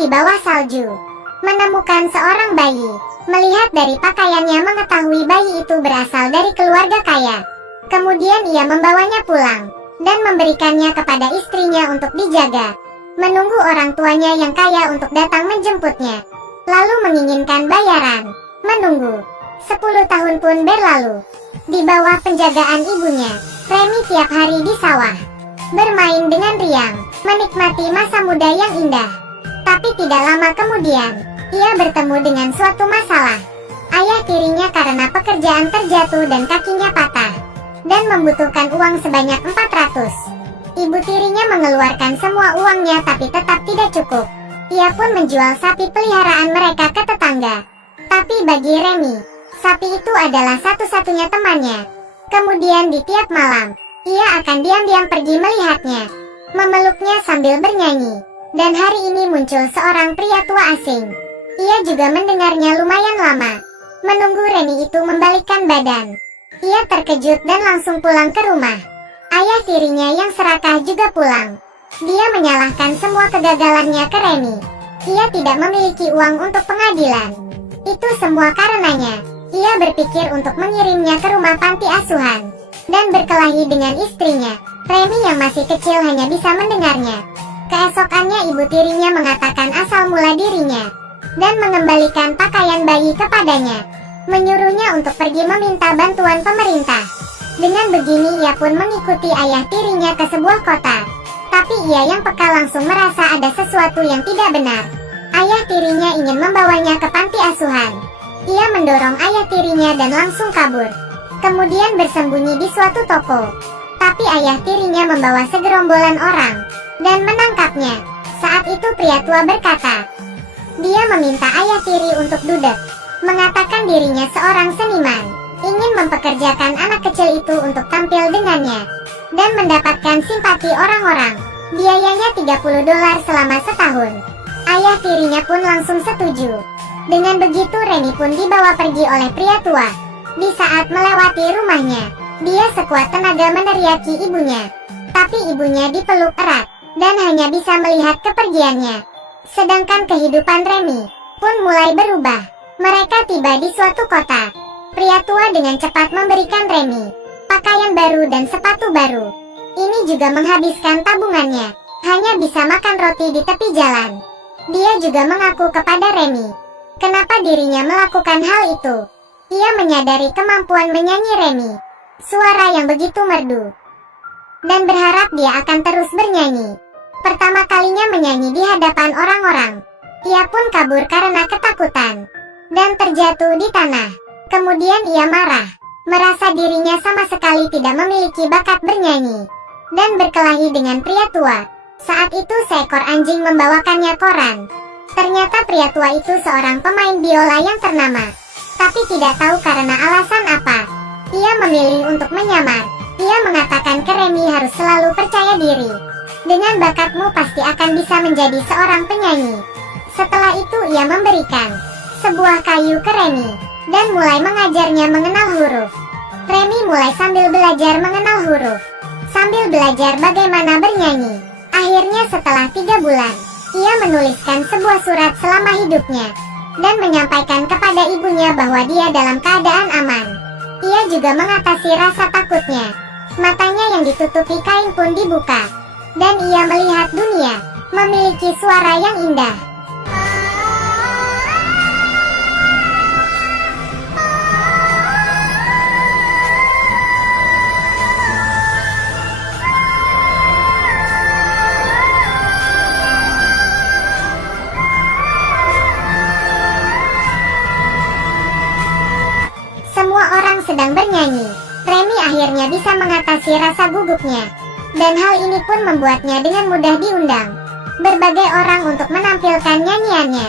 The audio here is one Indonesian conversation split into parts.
di bawah salju, menemukan seorang bayi. Melihat dari pakaiannya mengetahui bayi itu berasal dari keluarga kaya. Kemudian ia membawanya pulang dan memberikannya kepada istrinya untuk dijaga. Menunggu orang tuanya yang kaya untuk datang menjemputnya. Lalu menginginkan bayaran. Menunggu. 10 tahun pun berlalu. Di bawah penjagaan ibunya, Remy tiap hari di sawah, bermain dengan riang, menikmati masa muda yang indah. Tapi tidak lama kemudian, ia bertemu dengan suatu masalah. Ayah tirinya karena pekerjaan terjatuh dan kakinya patah, dan membutuhkan uang sebanyak 400. Ibu tirinya mengeluarkan semua uangnya tapi tetap tidak cukup. Ia pun menjual sapi peliharaan mereka ke tetangga. Tapi bagi Remy, sapi itu adalah satu-satunya temannya. Kemudian di tiap malam, ia akan diam-diam pergi melihatnya, memeluknya sambil bernyanyi. Dan hari ini muncul seorang pria tua asing. Ia juga mendengarnya lumayan lama. Menunggu Remy itu membalikkan badan, ia terkejut dan langsung pulang ke rumah. Ayah tirinya yang serakah juga pulang. Dia menyalahkan semua kegagalannya ke Remy. Ia tidak memiliki uang untuk pengadilan. Itu semua karenanya. Ia berpikir untuk mengirimnya ke rumah panti asuhan dan berkelahi dengan istrinya. Remy yang masih kecil hanya bisa mendengarnya. Keesokannya ibu tirinya mengatakan asal mula dirinya dan mengembalikan pakaian bayi kepadanya, menyuruhnya untuk pergi meminta bantuan pemerintah. Dengan begini ia pun mengikuti ayah tirinya ke sebuah kota. Tapi ia yang peka langsung merasa ada sesuatu yang tidak benar. Ayah tirinya ingin membawanya ke panti asuhan. Ia mendorong ayah tirinya dan langsung kabur. Kemudian bersembunyi di suatu toko. Tapi ayah tirinya membawa segerombolan orang dan menangkapnya. Saat itu pria tua berkata, dia meminta ayah tiri untuk duduk, mengatakan dirinya seorang seniman, ingin mempekerjakan anak kecil itu untuk tampil dengannya dan mendapatkan simpati orang-orang. Biayanya $30 selama setahun. Ayah tirinya pun langsung setuju. Dengan begitu Remy pun dibawa pergi oleh pria tua. Di saat melewati rumahnya, dia sekuat tenaga meneriaki ibunya. Tapi ibunya dipeluk erat dan hanya bisa melihat kepergiannya. Sedangkan kehidupan Remy pun mulai berubah. Mereka tiba di suatu kota. Pria tua dengan cepat memberikan Remy pakaian baru dan sepatu baru. Ini juga menghabiskan tabungannya. Hanya bisa makan roti di tepi jalan. Dia juga mengaku kepada Remy kenapa dirinya melakukan hal itu. Ia menyadari kemampuan menyanyi Remy, suara yang begitu merdu, dan berharap dia akan terus bernyanyi. Pertama kalinya menyanyi di hadapan orang-orang, ia pun kabur karena ketakutan dan terjatuh di tanah. Kemudian ia marah, merasa dirinya sama sekali tidak memiliki bakat bernyanyi, dan berkelahi dengan pria tua. Saat itu seekor anjing membawakannya koran. Ternyata pria tua itu seorang pemain biola yang ternama. Tapi tidak tahu karena alasan apa, ia memilih untuk menyamar. Ia mengatakan ke Remy harus selalu percaya diri. Dengan bakatmu pasti akan bisa menjadi seorang penyanyi. Setelah itu ia memberikan sebuah kayu ke Remy dan mulai mengajarnya mengenal huruf. Remy mulai sambil belajar mengenal huruf, sambil belajar bagaimana bernyanyi. Akhirnya setelah 3 bulan, ia menuliskan sebuah surat selama hidupnya dan menyampaikan kepada ibunya bahwa dia dalam keadaan aman. Ia juga mengatasi rasa takutnya. Matanya yang ditutupi kain pun dibuka, dan ia melihat dunia, memiliki suara yang indah. Semua orang sedang bernyanyi. Remy akhirnya bisa mengatasi rasa gugupnya. Dan hal ini pun membuatnya dengan mudah diundang berbagai orang untuk menampilkan nyanyiannya.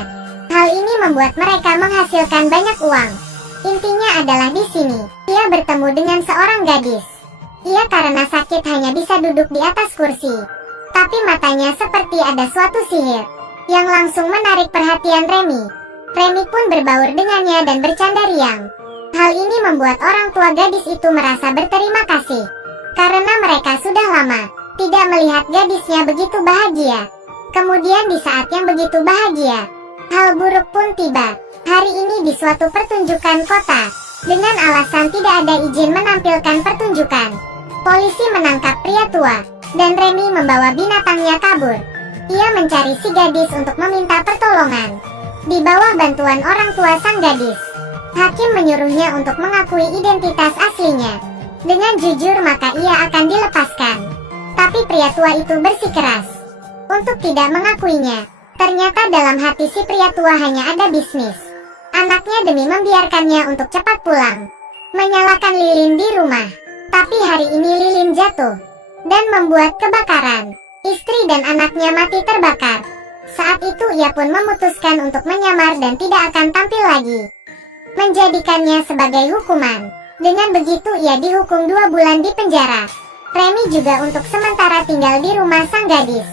Hal ini membuat mereka menghasilkan banyak uang. Intinya adalah di sini, ia bertemu dengan seorang gadis. Ia karena sakit hanya bisa duduk di atas kursi. Tapi matanya seperti ada suatu sihir yang langsung menarik perhatian Remy. Remy pun berbaur dengannya dan bercanda riang. Hal ini membuat orang tua gadis itu merasa berterima kasih, karena mereka sudah lama tidak melihat gadisnya begitu bahagia. Kemudian di saat yang begitu bahagia, hal buruk pun tiba. Hari ini di suatu pertunjukan kota, dengan alasan tidak ada izin menampilkan pertunjukan, polisi menangkap pria tua, dan Remy membawa binatangnya kabur. Ia mencari si gadis untuk meminta pertolongan. Di bawah bantuan orang tua sang gadis, hakim menyuruhnya untuk mengakui identitas aslinya. Dengan jujur maka ia akan dilepaskan. Tapi pria tua itu bersikeras untuk tidak mengakuinya. Ternyata dalam hati si pria tua hanya ada bisnis anaknya demi membiarkannya untuk cepat pulang, menyalakan lilin di rumah. Tapi hari ini lilin jatuh dan membuat kebakaran. Istri dan anaknya mati terbakar. Saat itu ia pun memutuskan untuk menyamar dan tidak akan tampil lagi, menjadikannya sebagai hukuman. Dengan begitu ia dihukum 2 bulan di penjara. Remy juga untuk sementara tinggal di rumah sang gadis.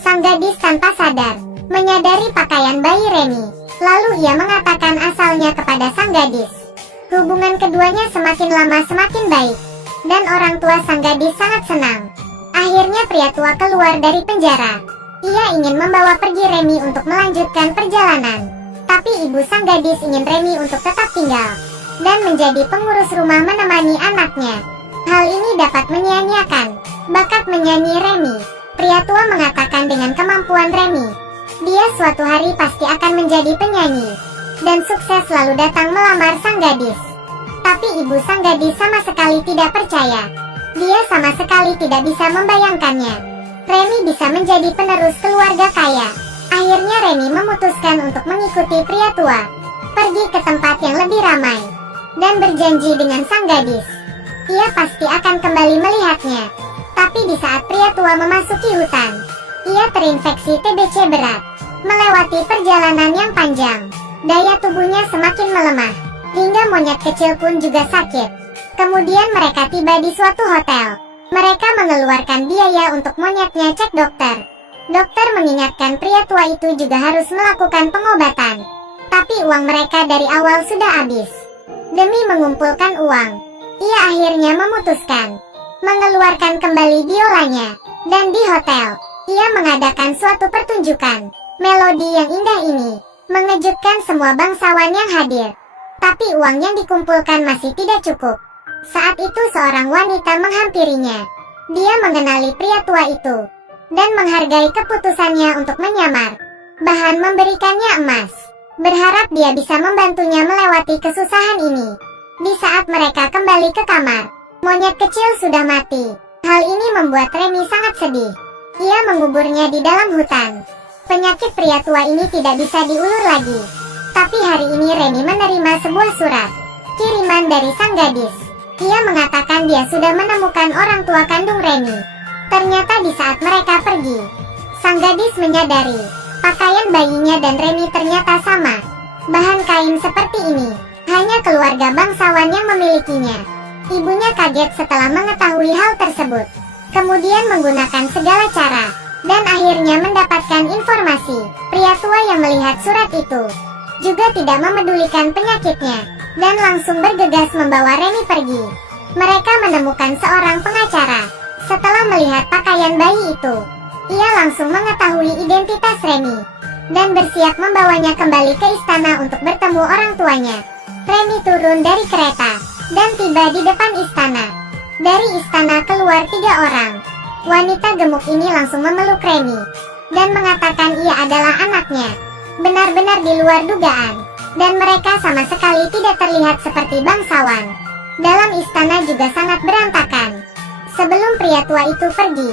Sang gadis tanpa sadar menyadari pakaian bayi Remy. Lalu ia mengatakan asalnya kepada sang gadis. Hubungan keduanya semakin lama semakin baik, dan orang tua sang gadis sangat senang. Akhirnya pria tua keluar dari penjara. Ia ingin membawa pergi Remy untuk melanjutkan perjalanan. Tapi ibu sang gadis ingin Remy untuk tetap tinggal dan menjadi pengurus rumah menemani anaknya. Hal ini dapat menyia-nyiakan bakat menyanyi Remy. Pria tua mengatakan dengan kemampuan Remy, dia suatu hari pasti akan menjadi penyanyi, dan sukses lalu datang melamar sang gadis. Tapi ibu sang gadis sama sekali tidak percaya. Dia sama sekali tidak bisa membayangkannya Remy bisa menjadi penerus keluarga kaya. Akhirnya Remy memutuskan untuk mengikuti pria tua pergi ke tempat yang lebih ramai, dan berjanji dengan sang gadis ia pasti akan kembali melihatnya. Tapi di saat pria tua memasuki hutan, ia terinfeksi TBC berat. Melewati perjalanan yang panjang, daya tubuhnya semakin melemah, hingga monyet kecil pun juga sakit. Kemudian mereka tiba di suatu hotel. Mereka mengeluarkan biaya untuk monyetnya cek dokter. Dokter mengingatkan pria tua itu juga harus melakukan pengobatan. Tapi uang mereka dari awal sudah habis. Demi mengumpulkan uang, ia akhirnya memutuskan mengeluarkan kembali biolanya. Dan di hotel, ia mengadakan suatu pertunjukan. Melodi yang indah ini mengejutkan semua bangsawan yang hadir. Tapi uang yang dikumpulkan masih tidak cukup. Saat itu seorang wanita menghampirinya. Dia mengenali pria tua itu dan menghargai keputusannya untuk menyamar, bahkan memberikannya emas, berharap dia bisa membantunya melewati kesusahan ini. Di saat mereka kembali ke kamar, monyet kecil sudah mati. Hal ini membuat Remy sangat sedih. Ia menguburnya di dalam hutan. Penyakit pria tua ini tidak bisa diulur lagi. Tapi hari ini Remy menerima sebuah surat kiriman dari sang gadis. Ia mengatakan dia sudah menemukan orang tua kandung Remy. Ternyata di saat mereka pergi, sang gadis menyadari pakaian bayinya dan Remy ternyata sama. Bahan kain seperti ini hanya keluarga bangsawan yang memilikinya. Ibunya kaget setelah mengetahui hal tersebut. Kemudian menggunakan segala cara dan akhirnya mendapatkan informasi. Pria tua yang melihat surat itu juga tidak memedulikan penyakitnya dan langsung bergegas membawa Remy pergi. Mereka menemukan seorang pengacara. Setelah melihat pakaian bayi itu, ia langsung mengetahui identitas Remy dan bersiap membawanya kembali ke istana untuk bertemu orang tuanya. Remy turun dari kereta dan tiba di depan istana. Dari istana keluar 3 orang. Wanita gemuk ini langsung memeluk Remy dan mengatakan ia adalah anaknya. Benar-benar di luar dugaan, dan mereka sama sekali tidak terlihat seperti bangsawan. Dalam istana juga sangat berantakan. Sebelum pria tua itu pergi,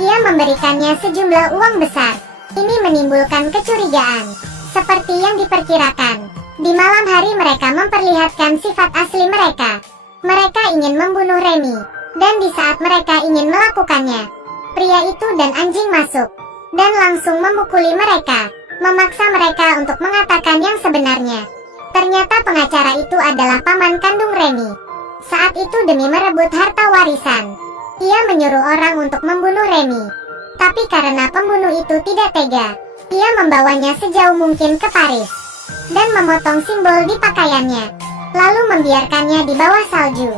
ia memberikannya sejumlah uang besar. Ini menimbulkan kecurigaan, seperti yang diperkirakan. Di malam hari mereka memperlihatkan sifat asli mereka. Mereka ingin membunuh Remy, dan di saat mereka ingin melakukannya, pria itu dan anjing masuk dan langsung memukuli mereka, memaksa mereka untuk mengatakan yang sebenarnya. Ternyata pengacara itu adalah paman kandung Remy. Saat itu demi merebut harta warisan, ia menyuruh orang untuk membunuh Remy. Tapi karena pembunuh itu tidak tega, ia membawanya sejauh mungkin ke Paris dan memotong simbol di pakaiannya, lalu membiarkannya di bawah salju.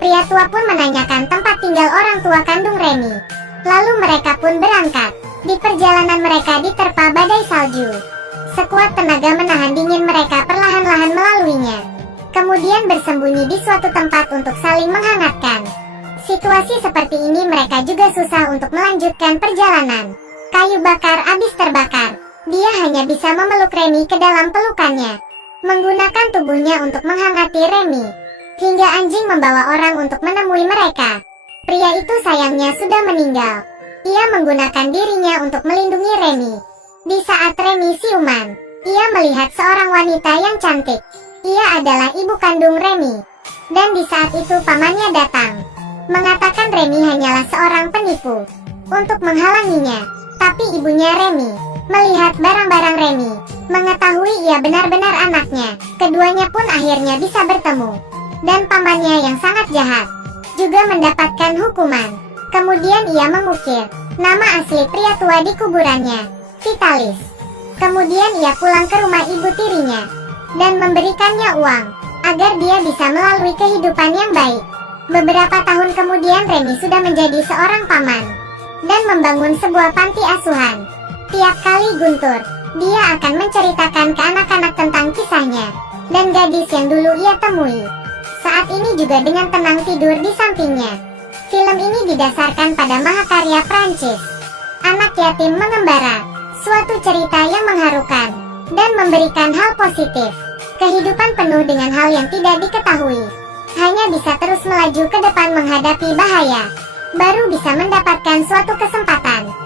Pria tua pun menanyakan tempat tinggal orang tua kandung Remy. Lalu mereka pun berangkat. Di perjalanan mereka diterpa badai salju. Sekuat tenaga menahan dingin mereka perlahan-lahan melaluinya. Kemudian bersembunyi di suatu tempat untuk saling menghangatkan. Situasi seperti ini mereka juga susah untuk melanjutkan perjalanan. Kayu bakar habis terbakar. Dia hanya bisa memeluk Remy ke dalam pelukannya, menggunakan tubuhnya untuk menghangati Remy. Hingga anjing membawa orang untuk menemui mereka. Pria itu sayangnya sudah meninggal. Ia menggunakan dirinya untuk melindungi Remy. Di saat Remy siuman, ia melihat seorang wanita yang cantik. Ia adalah ibu kandung Remy. Dan di saat itu pamannya datang, mengatakan Remy hanyalah seorang penipu untuk menghalanginya. Tapi ibunya Remy melihat barang-barang Remy, mengetahui ia benar-benar anaknya. Keduanya pun akhirnya bisa bertemu. Dan pamannya yang sangat jahat juga mendapatkan hukuman. Kemudian ia mengukir nama asli pria tua di kuburannya, Vitalis. Kemudian ia pulang ke rumah ibu tirinya dan memberikannya uang agar dia bisa melalui kehidupan yang baik. Beberapa tahun kemudian Remy sudah menjadi seorang paman dan membangun sebuah panti asuhan. Tiap kali Guntur, dia akan menceritakan ke anak-anak tentang kisahnya dan gadis yang dulu ia temui. Saat ini juga dengan tenang tidur di sampingnya. Film ini didasarkan pada mahakarya Prancis, Anak Yatim Mengembara, suatu cerita yang mengharukan dan memberikan hal positif. Kehidupan penuh dengan hal yang tidak diketahui. Hanya bisa terus melaju ke depan menghadapi bahaya, baru bisa mendapatkan suatu kesempatan.